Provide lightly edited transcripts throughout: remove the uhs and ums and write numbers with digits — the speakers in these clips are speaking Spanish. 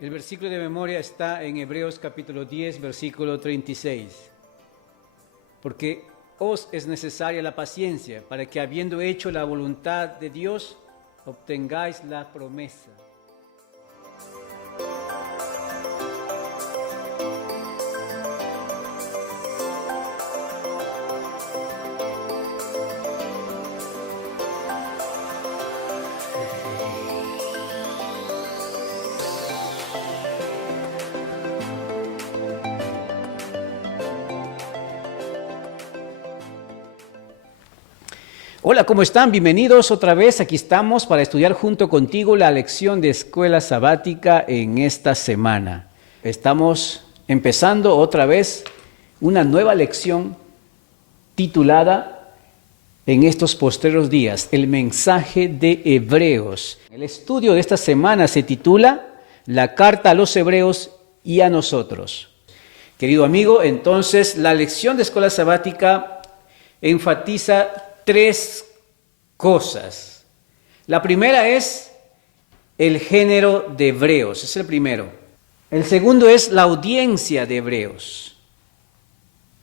El versículo de memoria está en Hebreos capítulo 10, versículo 36. Porque os es necesaria la paciencia para que, habiendo hecho la voluntad de Dios, obtengáis la promesa. Hola, ¿cómo están? Bienvenidos otra vez. Aquí estamos para estudiar junto contigo la lección de escuela sabática en esta semana. Estamos empezando otra vez una nueva lección titulada en estos postreros días, el mensaje de Hebreos. El estudio de esta semana se titula La carta a los Hebreos y a nosotros. Querido amigo, entonces la lección de escuela sabática enfatiza tres cosas. La primera es el género de Hebreos, es el primero. El segundo es la audiencia de Hebreos.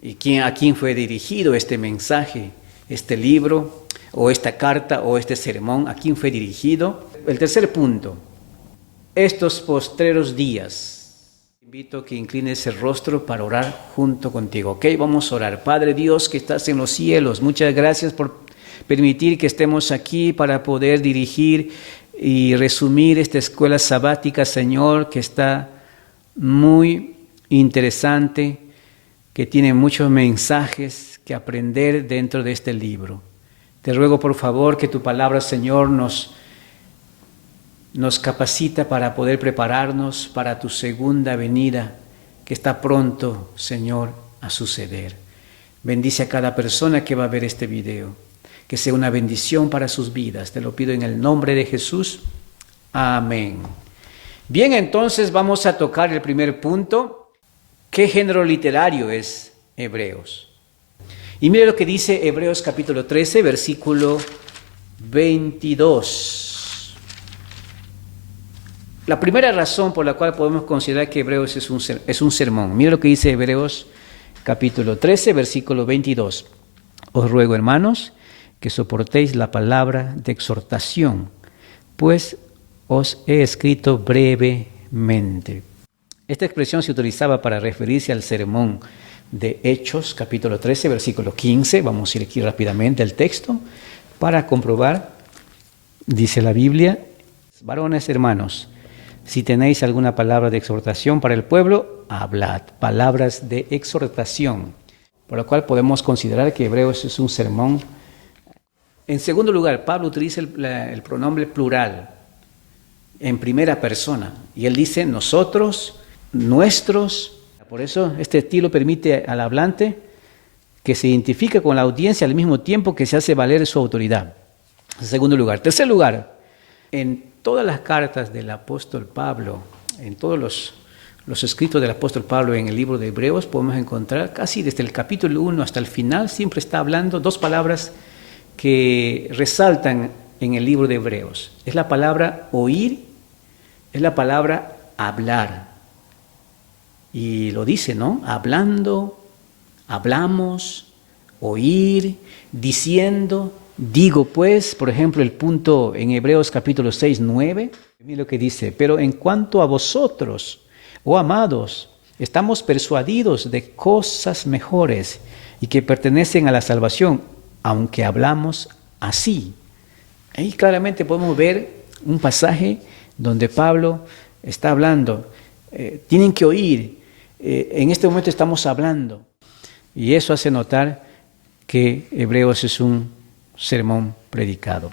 ¿Y a quién fue dirigido este mensaje, este libro, o esta carta, o este sermón? ¿A quién fue dirigido? El tercer punto, estos postreros días. Te invito a que inclines el rostro para orar junto contigo, ¿ok? Vamos a orar. Padre Dios que estás en los cielos, muchas gracias por permitir que estemos aquí para poder dirigir y resumir esta escuela sabática, Señor, que está muy interesante, que tiene muchos mensajes que aprender dentro de este libro. Te ruego, por favor, que tu palabra, Señor, nos capacita para poder prepararnos para tu segunda venida, que está pronto, Señor, a suceder. Bendice a cada persona que va a ver este video, que sea una bendición para sus vidas. Te lo pido en el nombre de Jesús. Amén. Bien, entonces vamos a tocar el primer punto. ¿Qué género literario es Hebreos? Y mire lo que dice Hebreos capítulo 13, versículo 22. La primera razón por la cual podemos considerar que Hebreos es un sermón. Mire lo que dice Hebreos capítulo 13, versículo 22. Os ruego, hermanos, que soportéis la palabra de exhortación, pues os he escrito brevemente. Esta expresión se utilizaba para referirse al sermón de Hechos, capítulo 13, versículo 15. Vamos a ir aquí rápidamente al texto para comprobar. Dice la Biblia: varones hermanos, si tenéis alguna palabra de exhortación para el pueblo, hablad. Palabras de exhortación, por lo cual podemos considerar que Hebreos es un sermón. En segundo lugar, Pablo utiliza el pronombre plural en primera persona, y él dice nosotros, nuestros. Por eso este estilo permite al hablante que se identifique con la audiencia al mismo tiempo que se hace valer su autoridad. En segundo lugar. Tercer lugar, en todas las cartas del apóstol Pablo, en todos los escritos del apóstol Pablo en el libro de Hebreos, podemos encontrar casi desde el capítulo 1 hasta el final, siempre está hablando dos palabras que resaltan en el libro de Hebreos. Es la palabra oír, es la palabra hablar. Y lo dice, ¿no? Hablando, hablamos, oír, diciendo. Digo pues, por ejemplo, el punto en Hebreos capítulo 6, 9. Mira lo que dice: pero en cuanto a vosotros, oh amados, estamos persuadidos de cosas mejores y que pertenecen a la salvación, aunque hablamos así. Ahí claramente podemos ver un pasaje donde Pablo está hablando. Tienen que oír. En este momento estamos hablando. Y eso hace notar que Hebreos es un sermón predicado.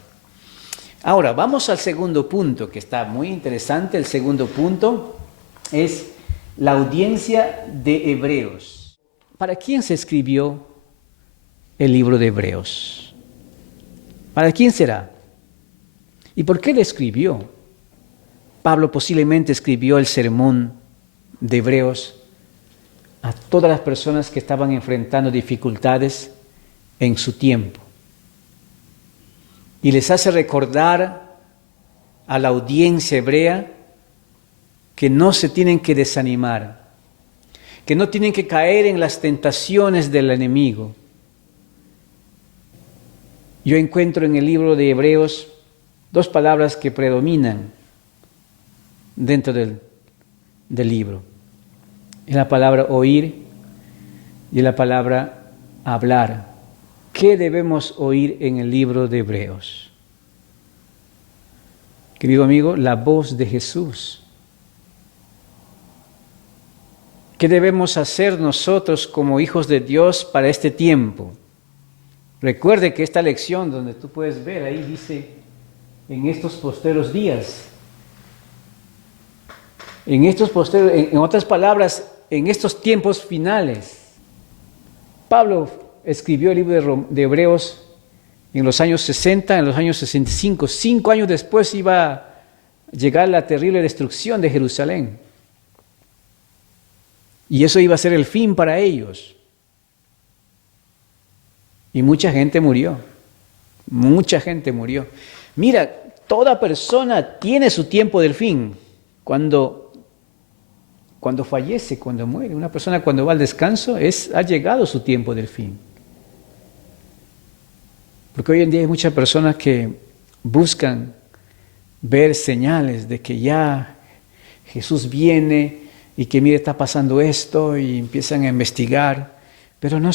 Ahora, vamos al segundo punto, que está muy interesante. El segundo punto es la audiencia de Hebreos. ¿Para quién se escribió el libro de Hebreos? ¿Para quién será? ¿Y por qué lo escribió? Pablo posiblemente escribió el sermón de Hebreos a todas las personas que estaban enfrentando dificultades en su tiempo. Y les hace recordar a la audiencia hebrea que no se tienen que desanimar, que no tienen que caer en las tentaciones del enemigo. Yo encuentro en el libro de Hebreos dos palabras que predominan dentro del libro. Es la palabra oír y la palabra hablar. ¿Qué debemos oír en el libro de Hebreos? Querido amigo, la voz de Jesús. ¿Qué debemos hacer nosotros como hijos de Dios para este tiempo? Recuerde que esta lección, donde tú puedes ver, ahí dice, en estos posteros días. En otras palabras, en estos tiempos finales. Pablo escribió el libro de Hebreos en los años 60, en los años 65. 5 años después iba a llegar la terrible destrucción de Jerusalén. Y eso iba a ser el fin para ellos. Y mucha gente murió. Mucha gente murió. Mira, toda persona tiene su tiempo del fin. Cuando fallece, cuando muere, una persona cuando va al descanso, ha llegado su tiempo del fin. Porque hoy en día hay muchas personas que buscan ver señales de que ya Jesús viene y que mire, está pasando esto, y empiezan a investigar, pero no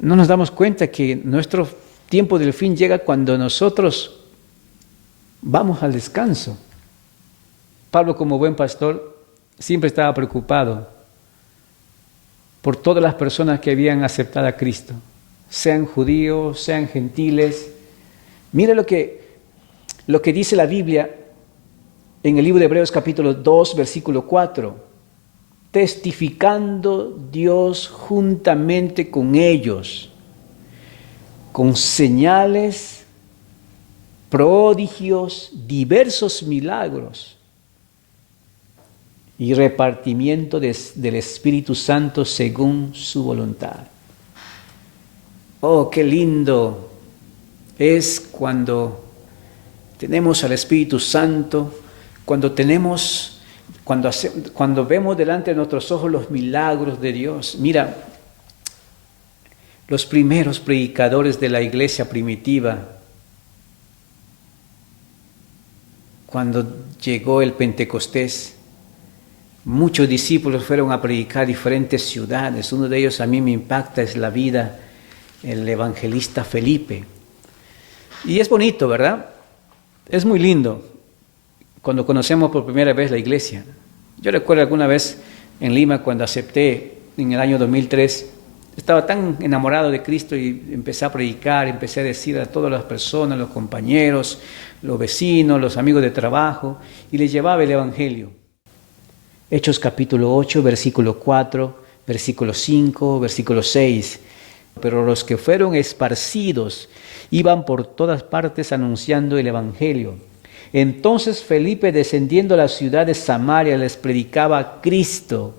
nos damos cuenta que nuestro tiempo del fin llega cuando nosotros vamos al descanso. Pablo, como buen pastor, siempre estaba preocupado por todas las personas que habían aceptado a Cristo, sean judíos, sean gentiles. Mira lo que dice la Biblia en el libro de Hebreos capítulo 2, versículo 4. Testificando Dios juntamente con ellos, con señales, prodigios, diversos milagros y repartimiento del Espíritu Santo según su voluntad. Oh, qué lindo es cuando tenemos al Espíritu Santo, cuando vemos delante de nuestros ojos los milagros de Dios. Mira, los primeros predicadores de la iglesia primitiva, cuando llegó el Pentecostés, muchos discípulos fueron a predicar diferentes ciudades. Uno de ellos a mí me impacta, es la vida el evangelista Felipe. Y es bonito, ¿verdad? Es muy lindo cuando conocemos por primera vez la iglesia. Yo recuerdo alguna vez en Lima, cuando acepté en el año 2003, estaba tan enamorado de Cristo y empecé a predicar, empecé a decir a todas las personas, los compañeros, los vecinos, los amigos de trabajo, y les llevaba el evangelio. Hechos capítulo 8, versículo 4, versículo 5, versículo 6. Pero los que fueron esparcidos iban por todas partes anunciando el evangelio. Entonces Felipe, descendiendo a la ciudad de Samaria, les predicaba a Cristo.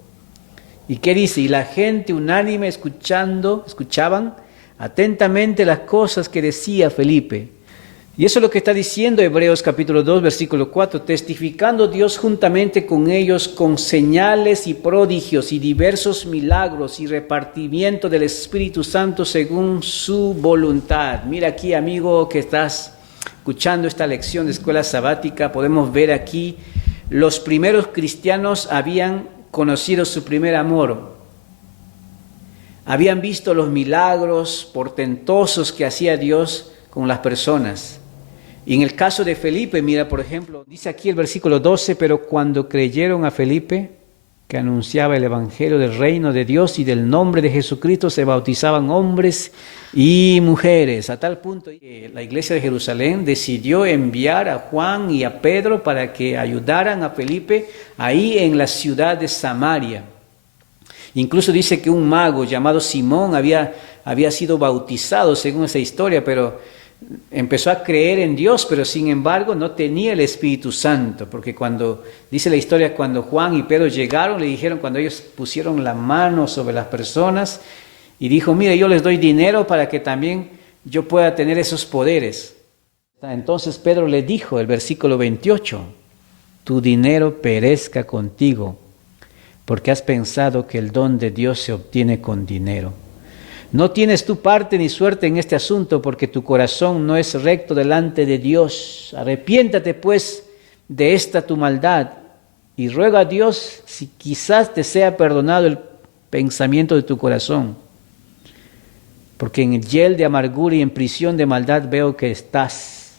¿Y qué dice? Y la gente unánime escuchaban atentamente las cosas que decía Felipe. Y eso es lo que está diciendo Hebreos capítulo 2, versículo 4, testificando Dios juntamente con ellos con señales y prodigios y diversos milagros y repartimiento del Espíritu Santo según su voluntad. Mira aquí, amigo, que estás escuchando esta lección de escuela sabática, podemos ver aquí los primeros cristianos habían conocido su primer amor. Habían visto los milagros portentosos que hacía Dios con las personas. Y en el caso de Felipe, mira, por ejemplo, dice aquí el versículo 12, pero cuando creyeron a Felipe, que anunciaba el evangelio del reino de Dios y del nombre de Jesucristo, se bautizaban hombres y mujeres, a tal punto que la iglesia de Jerusalén decidió enviar a Juan y a Pedro para que ayudaran a Felipe ahí en la ciudad de Samaria. Incluso dice que un mago llamado Simón había sido bautizado según esa historia, pero empezó a creer en Dios, pero sin embargo no tenía el Espíritu Santo, porque cuando dice la historia, cuando Juan y Pedro llegaron, le dijeron, cuando ellos pusieron la mano sobre las personas y dijo, mire, yo les doy dinero para que también yo pueda tener esos poderes. Entonces Pedro le dijo, el versículo 28, tu dinero perezca contigo, porque has pensado que el don de Dios se obtiene con dinero. No tienes tu parte ni suerte en este asunto, porque tu corazón no es recto delante de Dios. Arrepiéntate pues de esta tu maldad y ruega a Dios si quizás te sea perdonado el pensamiento de tu corazón. Porque en el hiel de amargura y en prisión de maldad veo que estás.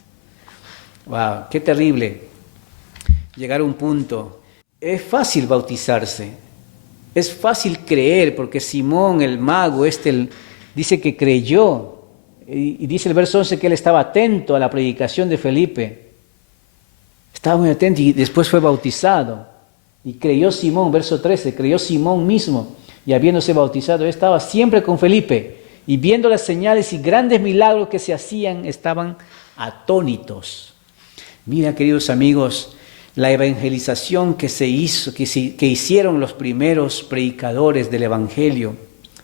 ¡Wow! ¡Qué terrible! Llegar a un punto. Es fácil bautizarse. Es fácil creer, porque Simón, el mago, dice que creyó. Y dice el verso 11 que él estaba atento a la predicación de Felipe. Estaba muy atento y después fue bautizado. Y creyó Simón, verso 13, creyó Simón mismo. Y habiéndose bautizado, él estaba siempre con Felipe. Y viendo las señales y grandes milagros que se hacían, estaban atónitos. Mira, queridos amigos, la evangelización que se hizo, que hicieron los primeros predicadores del evangelio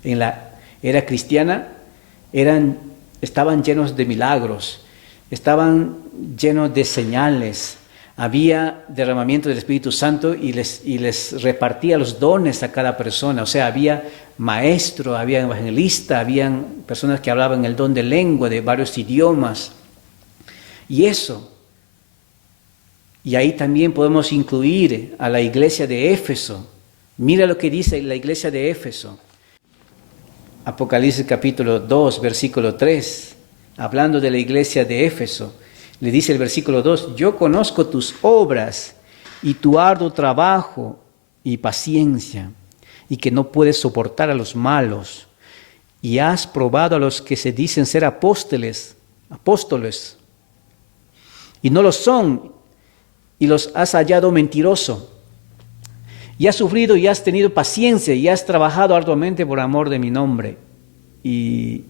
en la era cristiana, estaban llenos de milagros, estaban llenos de señales. Había derramamiento del Espíritu Santo y les repartía los dones a cada persona. O sea, había maestro, había evangelista, habían personas que hablaban el don de lengua, de varios idiomas. Y ahí también podemos incluir a la iglesia de Éfeso. Mira lo que dice la iglesia de Éfeso. Apocalipsis capítulo 2, versículo 3, hablando de la iglesia de Éfeso. Le dice el versículo 2, yo conozco tus obras y tu arduo trabajo y paciencia, y que no puedes soportar a los malos, y has probado a los que se dicen ser apóstoles, y no lo son, y los has hallado mentiroso. Y has sufrido y has tenido paciencia y has trabajado arduamente por amor de mi nombre, y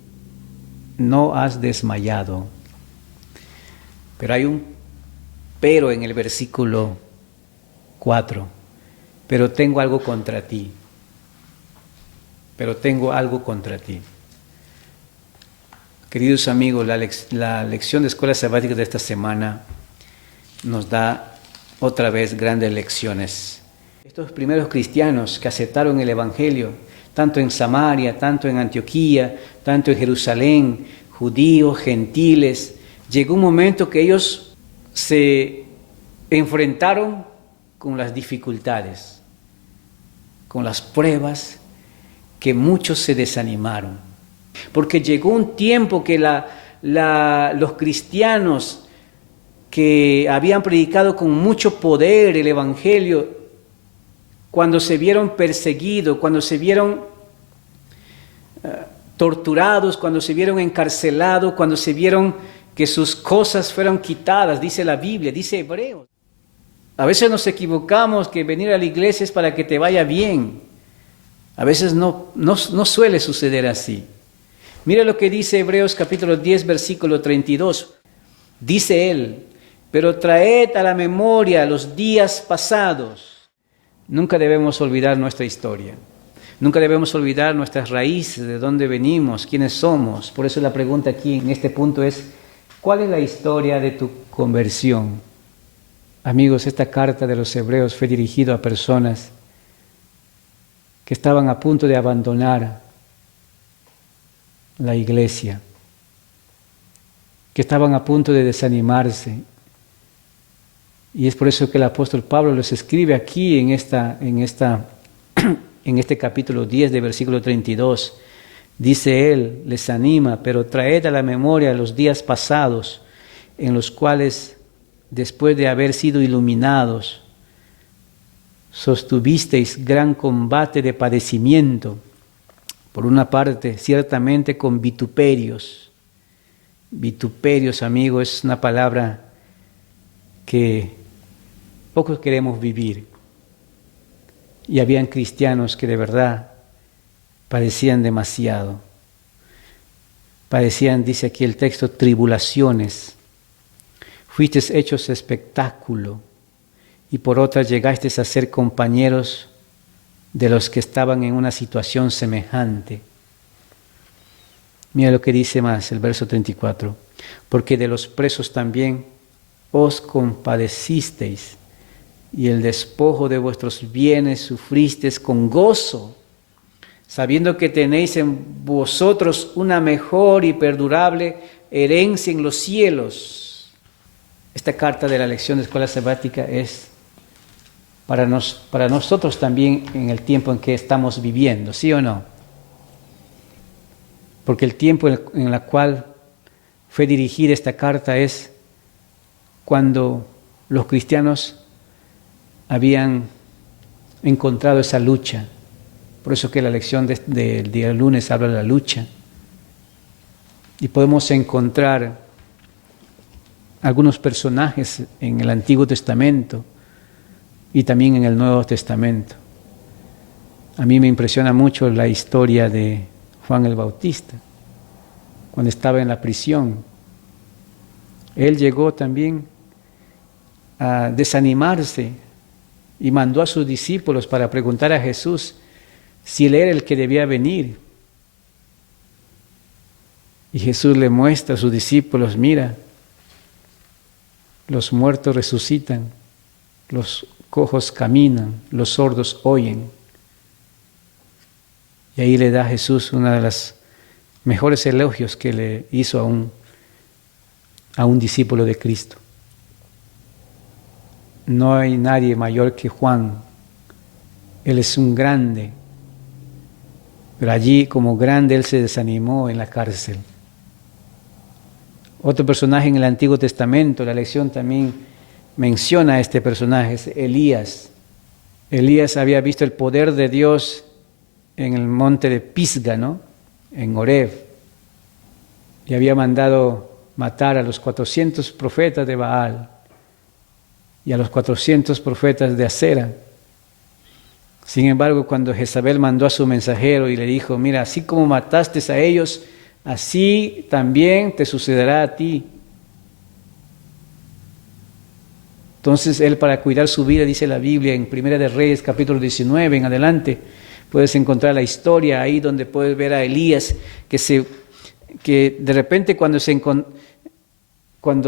no has desmayado. Pero hay un pero en el versículo 4. Pero tengo algo contra ti. Pero tengo algo contra ti. Queridos amigos, la lección de escuela sabática de esta semana nos da otra vez grandes lecciones. Estos primeros cristianos que aceptaron el Evangelio, tanto en Samaria, tanto en Antioquía, tanto en Jerusalén, judíos, gentiles, llegó un momento que ellos se enfrentaron con las dificultades, con las pruebas, que muchos se desanimaron. Porque llegó un tiempo que los cristianos que habían predicado con mucho poder el Evangelio, cuando se vieron perseguidos, cuando se vieron torturados, cuando se vieron encarcelados, cuando se vieron que sus cosas fueron quitadas, dice la Biblia, dice Hebreos. A veces nos equivocamos que venir a la iglesia es para que te vaya bien. A veces no suele suceder así. Mira lo que dice Hebreos capítulo 10, versículo 32. Dice él, pero traed a la memoria los días pasados. Nunca debemos olvidar nuestra historia. Nunca debemos olvidar nuestras raíces, de dónde venimos, quiénes somos. Por eso la pregunta aquí en este punto es, ¿cuál es la historia de tu conversión? Amigos, esta carta de los Hebreos fue dirigida a personas que estaban a punto de abandonar la iglesia, que estaban a punto de desanimarse. Y es por eso que el apóstol Pablo los escribe aquí en este capítulo 10 de versículo 32. Dice él, les anima, pero traed a la memoria los días pasados, en los cuales, después de haber sido iluminados, sostuvisteis gran combate de padecimiento, por una parte, ciertamente con vituperios. Vituperios, amigo, es una palabra que pocos queremos vivir. Y habían cristianos que de verdad padecían demasiado. Padecían, dice aquí el texto, tribulaciones. Fuisteis hechos espectáculo y por otra llegasteis a ser compañeros de los que estaban en una situación semejante. Mira lo que dice más el verso 34. Porque de los presos también os compadecisteis, y el despojo de vuestros bienes sufristeis con gozo, sabiendo que tenéis en vosotros una mejor y perdurable herencia en los cielos. Esta carta de la lección de escuela sabática es para nosotros también en el tiempo en que estamos viviendo, ¿sí o no? Porque el tiempo en el cual fue dirigida esta carta es cuando los cristianos habían encontrado esa lucha. Por eso que la lección del día lunes habla de la lucha. Y podemos encontrar algunos personajes en el Antiguo Testamento y también en el Nuevo Testamento. A mí me impresiona mucho la historia de Juan el Bautista, cuando estaba en la prisión. Él llegó también a desanimarse y mandó a sus discípulos para preguntar a Jesús si él era el que debía venir. Y Jesús le muestra a sus discípulos, mira, los muertos resucitan, los cojos caminan, los sordos oyen. Y ahí le da a Jesús uno de los mejores elogios que le hizo a un discípulo de Cristo. No hay nadie mayor que Juan. Él es un grande. Pero allí, como grande, él se desanimó en la cárcel. Otro personaje en el Antiguo Testamento, la lección también menciona a este personaje, es Elías. Elías había visto el poder de Dios en el monte de Pisga, ¿no? En Horeb. Y había mandado matar a los 400 profetas de Baal y a los 400 profetas de Acera. Sin embargo, cuando Jezabel mandó a su mensajero y le dijo, mira, así como mataste a ellos, así también te sucederá a ti. Entonces él, para cuidar su vida, dice la Biblia en Primera de Reyes, capítulo 19, en adelante, puedes encontrar la historia ahí donde puedes ver a Elías, que de repente cuando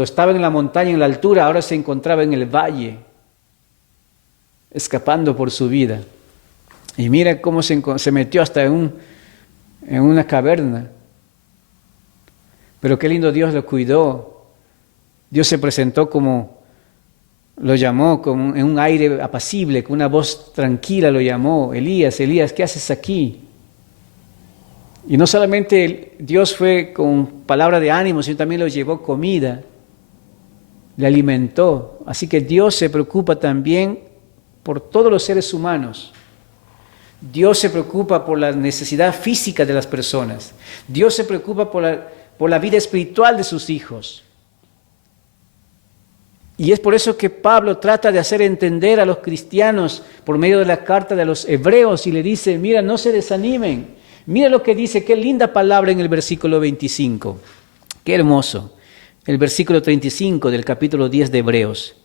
estaba en la montaña, en la altura, ahora se encontraba en el valle, escapando por su vida. Y mira cómo se metió hasta en una caverna. Pero qué lindo Dios lo cuidó. Dios se presentó lo llamó en un aire apacible, con una voz tranquila lo llamó. Elías, Elías, ¿qué haces aquí? Y no solamente Dios fue con palabra de ánimo, sino también lo llevó comida, le alimentó. Así que Dios se preocupa también por todos los seres humanos. Dios se preocupa por la necesidad física de las personas. Dios se preocupa por la vida espiritual de sus hijos. Y es por eso que Pablo trata de hacer entender a los cristianos por medio de la carta de los hebreos y le dice, mira, no se desanimen. Mira lo que dice, qué linda palabra en el versículo 25. Qué hermoso. El versículo 35 del capítulo 10 de Hebreos.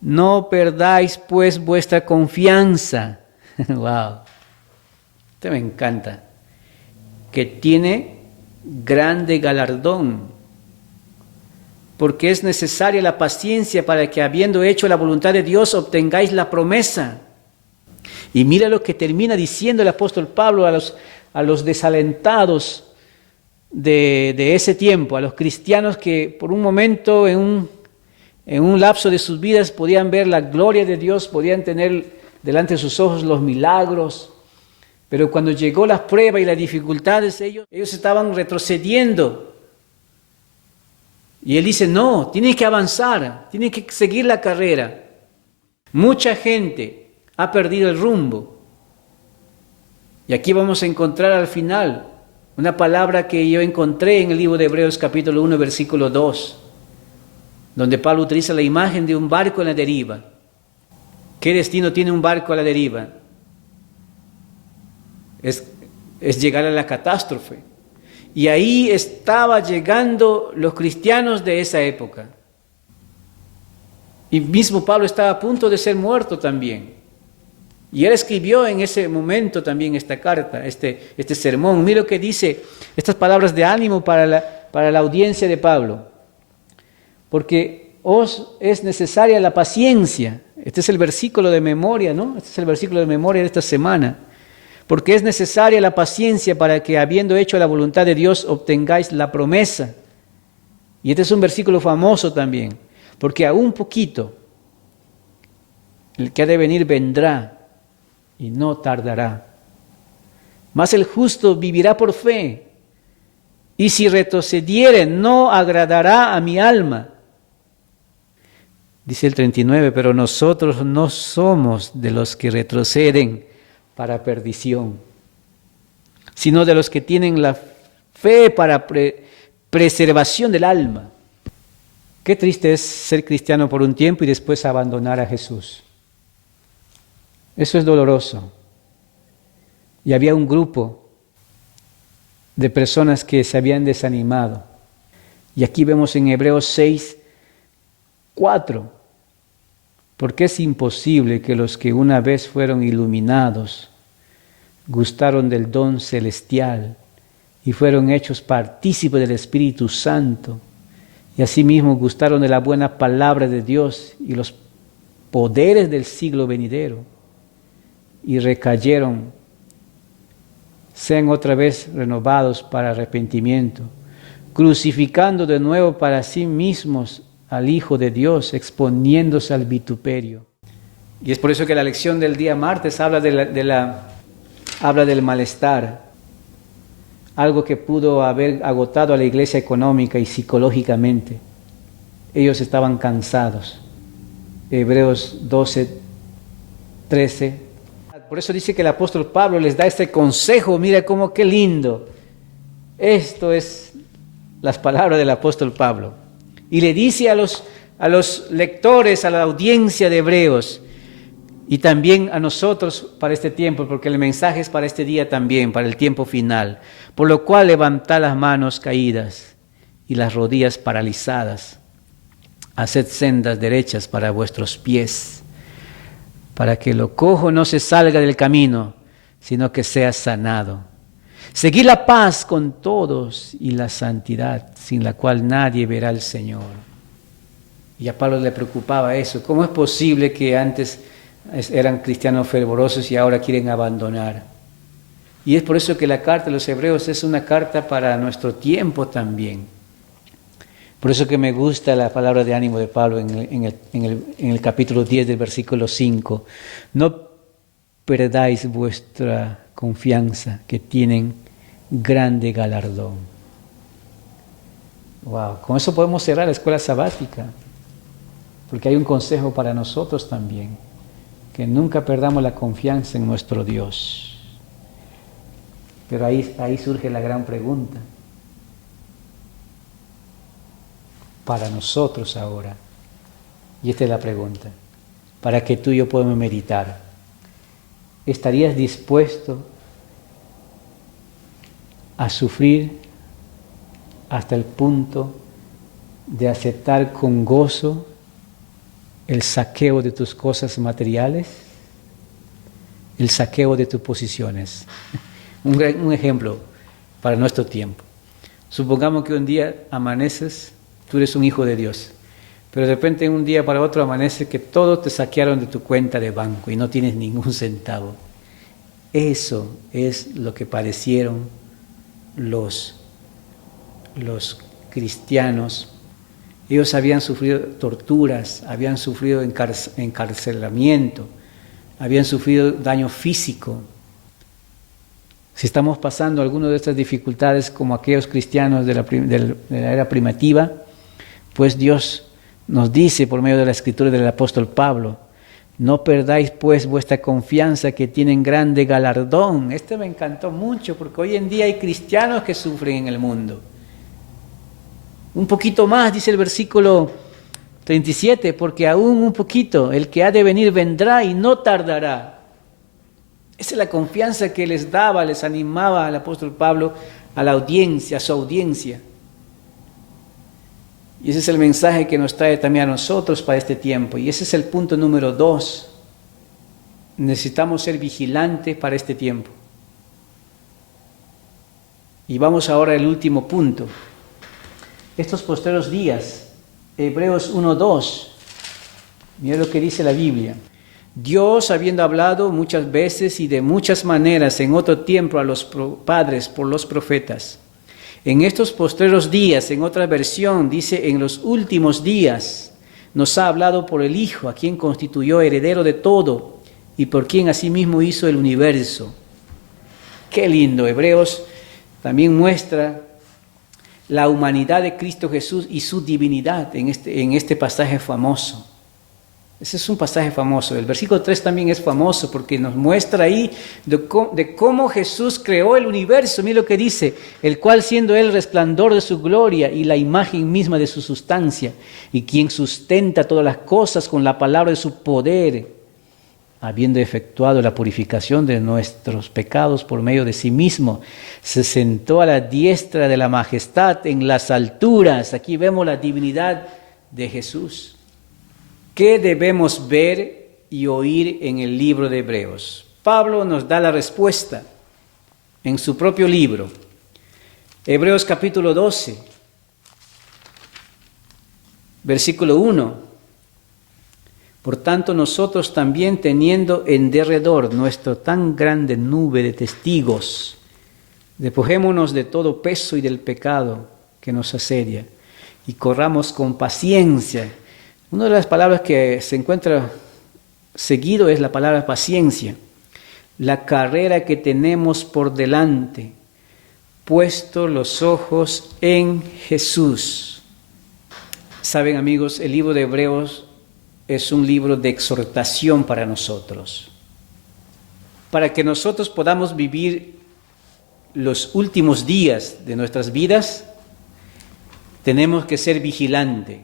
No perdáis pues vuestra confianza. Wow. Esto me encanta. Que tiene grande galardón. Porque es necesaria la paciencia para que, habiendo hecho la voluntad de Dios, obtengáis la promesa. Y mira lo que termina diciendo el apóstol Pablo a los desalentados de ese tiempo, a los cristianos que por un momento, en un lapso de sus vidas, podían ver la gloria de Dios, podían tener delante de sus ojos los milagros, pero cuando llegó la prueba y las dificultades, ellos estaban retrocediendo. Y él dice, no, tiene que avanzar, tiene que seguir la carrera. Mucha gente ha perdido el rumbo. Y aquí vamos a encontrar al final una palabra que yo encontré en el libro de Hebreos capítulo 1, versículo 2, donde Pablo utiliza la imagen de un barco en la deriva. ¿Qué destino tiene un barco a la deriva? Es llegar a la catástrofe. Y ahí estaban llegando los cristianos de esa época. Y mismo Pablo estaba a punto de ser muerto también. Y él escribió en ese momento también esta carta, este sermón. Mira lo que dice, estas palabras de ánimo para la audiencia de Pablo. Porque os es necesaria la paciencia. Este es el versículo de memoria, ¿no? Este es el versículo de memoria de esta semana. Porque es necesaria la paciencia para que, habiendo hecho la voluntad de Dios, obtengáis la promesa. Y este es un versículo famoso también. Porque aún poquito, el que ha de venir vendrá y no tardará. Mas el justo vivirá por fe, y si retrocediere no agradará a mi alma. Dice el 39, pero nosotros no somos de los que retroceden para perdición, sino de los que tienen la fe para preservación del alma. Qué triste es ser cristiano por un tiempo y después abandonar a Jesús. Eso es doloroso. Y había un grupo de personas que se habían desanimado. Y aquí vemos en Hebreos 6, 4, porque es imposible que los que una vez fueron iluminados, gustaron del don celestial y fueron hechos partícipes del Espíritu Santo, y asimismo gustaron de la buena palabra de Dios y los poderes del siglo venidero, y recayeron, sean otra vez renovados para arrepentimiento, crucificando de nuevo para sí mismos al Hijo de Dios, exponiéndose al vituperio. Y es por eso que la lección del día martes habla habla del malestar, algo que pudo haber agotado a la iglesia económica y psicológicamente. Ellos estaban cansados. Hebreos 12, 13. Por eso dice que el apóstol Pablo les da este consejo. Mira cómo qué lindo. Esto es las palabras del apóstol Pablo. Y le dice a los lectores, a la audiencia de Hebreos, y también a nosotros para este tiempo, porque el mensaje es para este día también, para el tiempo final. Por lo cual levantad las manos caídas y las rodillas paralizadas. Haced sendas derechas para vuestros pies, para que lo cojo no se salga del camino, sino que sea sanado. Seguid la paz con todos y la santidad, sin la cual nadie verá al Señor. Y a Pablo le preocupaba eso. ¿Cómo es posible que antes eran cristianos fervorosos y ahora quieren abandonar? Y es por eso que la carta de los Hebreos es una carta para nuestro tiempo también. Por eso que me gusta la palabra de ánimo de Pablo en el capítulo 10 del versículo 5. No perdáis vuestra confianza, que tienen grande galardón. Wow, con eso podemos cerrar la escuela sabática, porque hay un consejo para nosotros también, que nunca perdamos la confianza en nuestro Dios. Pero ahí surge la gran pregunta. Para nosotros ahora, y esta es la pregunta, para que tú y yo podamos meditar. ¿Estarías dispuesto a sufrir hasta el punto de aceptar con gozo el saqueo de tus cosas materiales, el saqueo de tus posiciones? Un ejemplo para nuestro tiempo. Supongamos que un día amaneces, tú eres un hijo de Dios, pero de repente de un día para otro amanece que todos te saquearon de tu cuenta de banco y no tienes ningún centavo. Eso es lo que padecieron los cristianos. Ellos habían sufrido torturas, habían sufrido encarcelamiento, habían sufrido daño físico. Si estamos pasando alguna de estas dificultades como aquellos cristianos de la era primitiva, pues Dios nos dice por medio de la escritura del apóstol Pablo: no perdáis pues vuestra confianza, que tienen grande galardón. Este me encantó mucho, porque hoy en día hay cristianos que sufren en el mundo. Un poquito más, dice el versículo 37, porque aún un poquito, el que ha de venir vendrá y no tardará. Esa es la confianza que les daba, les animaba al apóstol Pablo a la audiencia, a su audiencia. Y ese es el mensaje que nos trae también a nosotros para este tiempo. Y ese es el punto número 2. Necesitamos ser vigilantes para este tiempo. Y vamos ahora al último punto. Estos postreros días, Hebreos 1:2, Mira lo que dice la Biblia. Dios, habiendo hablado muchas veces y de muchas maneras en otro tiempo a los padres por los profetas, en estos postreros días, en otra versión, dice en los últimos días, nos ha hablado por el Hijo, a quien constituyó heredero de todo y por quien asimismo hizo el universo. Qué lindo. Hebreos también muestra la humanidad de Cristo Jesús y su divinidad en este pasaje famoso. Ese es un pasaje famoso. El versículo 3 también es famoso porque nos muestra ahí de cómo Jesús creó el universo. Mira lo que dice, el cual siendo Él resplandor de su gloria y la imagen misma de su sustancia, y quien sustenta todas las cosas con la palabra de su poder, habiendo efectuado la purificación de nuestros pecados por medio de sí mismo, se sentó a la diestra de la majestad en las alturas. Aquí vemos la divinidad de Jesús. ¿Qué debemos ver y oír en el libro de Hebreos? Pablo nos da la respuesta en su propio libro. Hebreos capítulo 12, versículo 1. Por tanto, nosotros también, teniendo en derredor nuestra tan grande nube de testigos, despojémonos de todo peso y del pecado que nos asedia, y corramos con paciencia. Una de las palabras que se encuentra seguido es la palabra paciencia. La carrera que tenemos por delante, puesto los ojos en Jesús. Saben, amigos, el libro de Hebreos es un libro de exhortación para nosotros. Para que nosotros podamos vivir los últimos días de nuestras vidas, tenemos que ser vigilantes.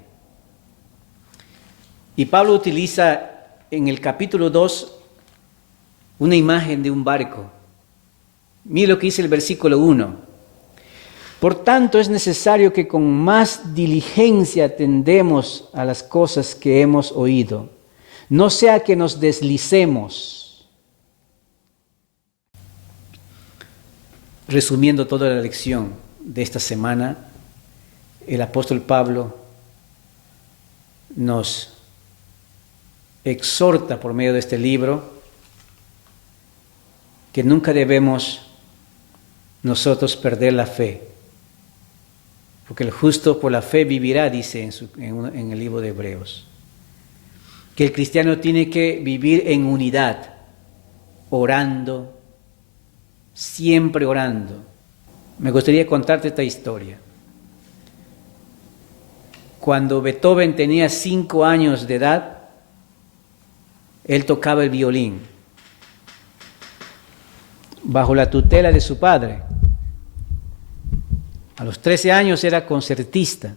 Y Pablo utiliza en el capítulo 2 una imagen de un barco. Mire lo que dice el versículo 1. Por tanto, es necesario que con más diligencia atendemos a las cosas que hemos oído, no sea que nos deslicemos. Resumiendo toda la lección de esta semana, el apóstol Pablo nos exhorta por medio de este libro que nunca debemos nosotros perder la fe, porque el justo por la fe vivirá, dice en el libro de Hebreos, que el cristiano tiene que vivir en unidad, orando, siempre orando. Me gustaría contarte esta historia. Cuando Beethoven tenía 5 años de edad, él tocaba el violín bajo la tutela de su padre. A los 13 años era concertista.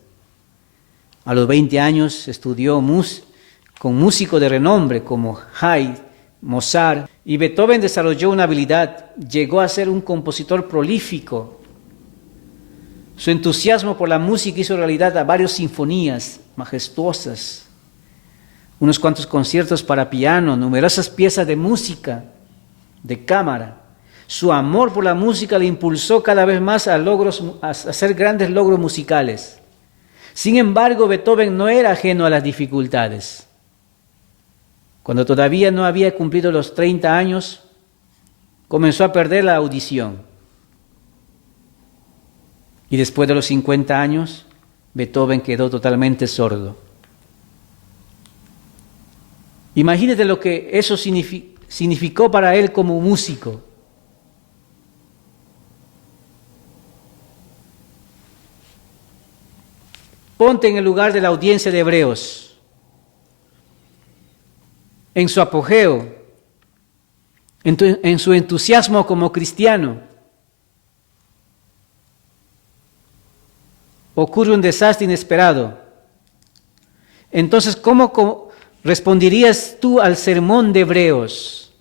A los 20 años estudió con músicos de renombre como Haydn, Mozart, y Beethoven desarrolló una habilidad, llegó a ser un compositor prolífico. Su entusiasmo por la música hizo realidad a varias sinfonías majestuosas, unos cuantos conciertos para piano, numerosas piezas de música de cámara. Su amor por la música le impulsó cada vez más a hacer grandes logros musicales. Sin embargo, Beethoven no era ajeno a las dificultades. Cuando todavía no había cumplido los 30 años, comenzó a perder la audición. Y después de los 50 años, Beethoven quedó totalmente sordo. Imagínate lo que eso significó para él como músico. Ponte en el lugar de la audiencia de Hebreos. En su apogeo, en su entusiasmo como cristiano, ocurre un desastre inesperado. Entonces, ¿cómo responderías tú al sermón de Hebreos?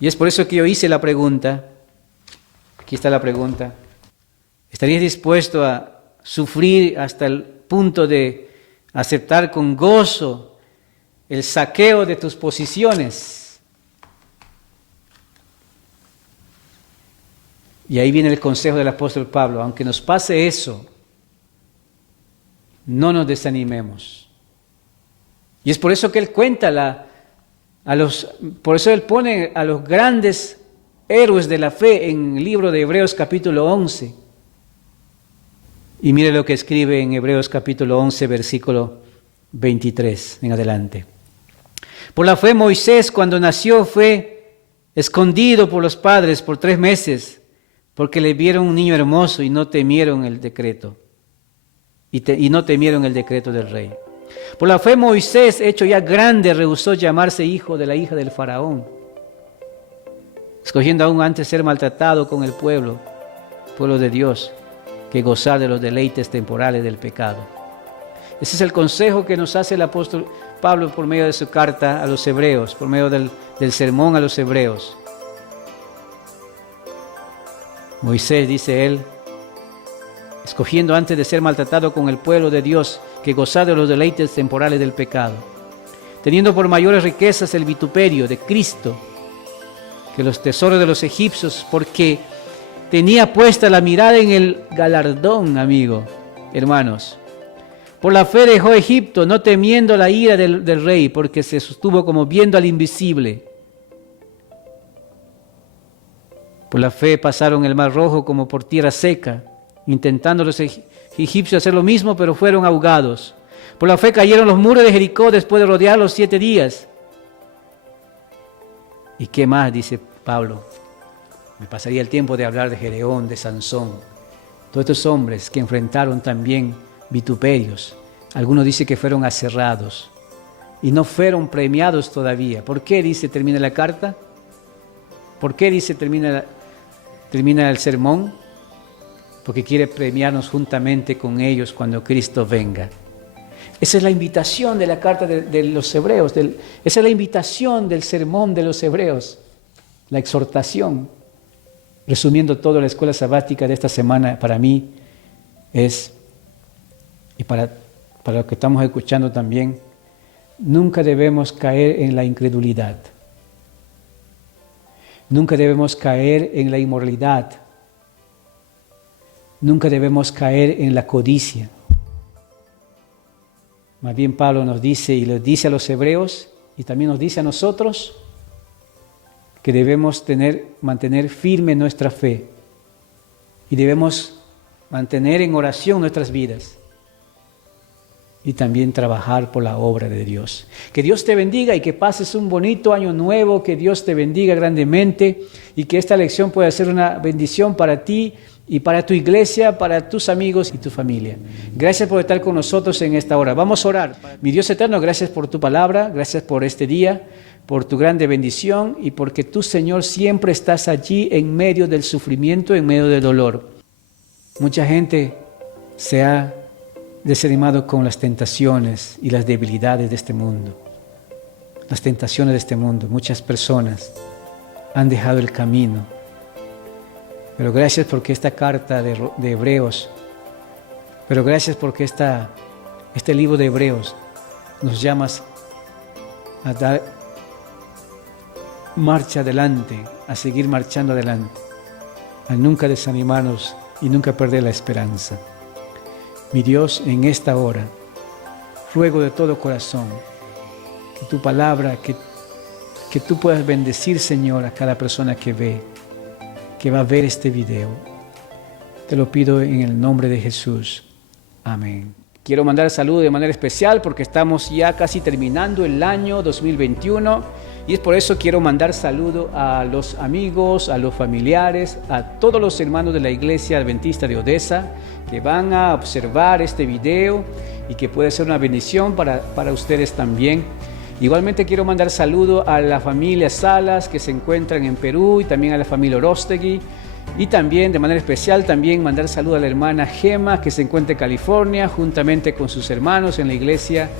Y es por eso que yo hice la pregunta. Aquí está la pregunta. ¿Estarías dispuesto a sufrir hasta el punto de aceptar con gozo el saqueo de tus posiciones? Y ahí viene el consejo del apóstol Pablo: aunque nos pase eso, no nos desanimemos. Y es por eso que él cuenta por eso él pone a los grandes héroes de la fe en el libro de Hebreos capítulo 11. Y mire lo que escribe en Hebreos capítulo 11, versículo 23 en adelante. Por la fe Moisés, cuando nació, fue escondido por los padres por 3 meses, porque le vieron un niño hermoso y no temieron el decreto. Y no temieron el decreto del rey. Por la fe Moisés, hecho ya grande, rehusó llamarse hijo de la hija del faraón, escogiendo aún antes ser maltratado con el pueblo de Dios, que gozar de los deleites temporales del pecado. Ese es el consejo que nos hace el apóstol Pablo por medio de su carta a los hebreos, por medio del sermón a los hebreos. Moisés, dice él, escogiendo antes de ser maltratado con el pueblo de Dios, que gozar de los deleites temporales del pecado, teniendo por mayores riquezas el vituperio de Cristo que los tesoros de los egipcios, porque tenía puesta la mirada en el galardón, amigo, hermanos. Por la fe dejó Egipto, no temiendo la ira del rey, porque se sostuvo como viendo al invisible. Por la fe pasaron el mar rojo como por tierra seca, intentando los egipcios hacer lo mismo, pero fueron ahogados. Por la fe cayeron los muros de Jericó después de rodearlos 7 días. ¿Y qué más? Dice Pablo. Me pasaría el tiempo de hablar de Gedeón, de Sansón. Todos estos hombres que enfrentaron también vituperios. Algunos dicen que fueron aserrados y no fueron premiados todavía. ¿Por qué dice termina la carta? ¿Por qué dice termina el sermón? Porque quiere premiarnos juntamente con ellos cuando Cristo venga. Esa es la invitación de la carta de los hebreos, esa es la invitación del sermón de los hebreos, la exhortación. Resumiendo todo, la escuela sabática de esta semana para mí es, y para lo que estamos escuchando también, nunca debemos caer en la incredulidad. Nunca debemos caer en la inmoralidad. Nunca debemos caer en la codicia. Más bien Pablo nos dice, y les dice a los hebreos, y también nos dice a nosotros, que debemos mantener firme nuestra fe y debemos mantener en oración nuestras vidas y también trabajar por la obra de Dios. Que Dios te bendiga y que pases un bonito año nuevo, que Dios te bendiga grandemente y que esta lección pueda ser una bendición para ti y para tu iglesia, para tus amigos y tu familia. Gracias por estar con nosotros en esta hora. Vamos a orar. Mi Dios eterno, gracias por tu palabra, gracias por este día, por tu grande bendición y porque tú, Señor, siempre estás allí en medio del sufrimiento, en medio del dolor. Mucha gente se ha desanimado con las tentaciones y las debilidades de este mundo. Las tentaciones de este mundo. Muchas personas han dejado el camino. Pero gracias porque esta carta de Hebreos, pero gracias porque este libro de Hebreos nos llama a dar marcha adelante, a seguir marchando adelante, a nunca desanimarnos y nunca perder la esperanza. Mi Dios, en esta hora, ruego de todo corazón que tu palabra, que tú puedas bendecir, Señor, a cada persona que va a ver este video. Te lo pido en el nombre de Jesús. Amén. Quiero mandar saludos de manera especial porque estamos ya casi terminando el año 2021 y es por eso quiero mandar saludos a los amigos, a los familiares, a todos los hermanos de la Iglesia Adventista de Odessa que van a observar este video y que puede ser una bendición para ustedes también. Igualmente quiero mandar saludos a la familia Salas que se encuentran en Perú y también a la familia Orostegui. Y también, de manera especial, también mandar saludos a la hermana Gema, que se encuentra en California, juntamente con sus hermanos en la iglesia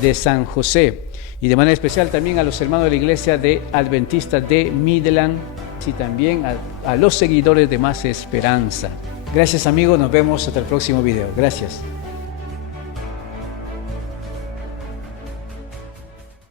de San José. Y de manera especial también a los hermanos de la iglesia de Adventista de Midland y también a los seguidores de Más Esperanza. Gracias, amigos. Nos vemos hasta el próximo video. Gracias.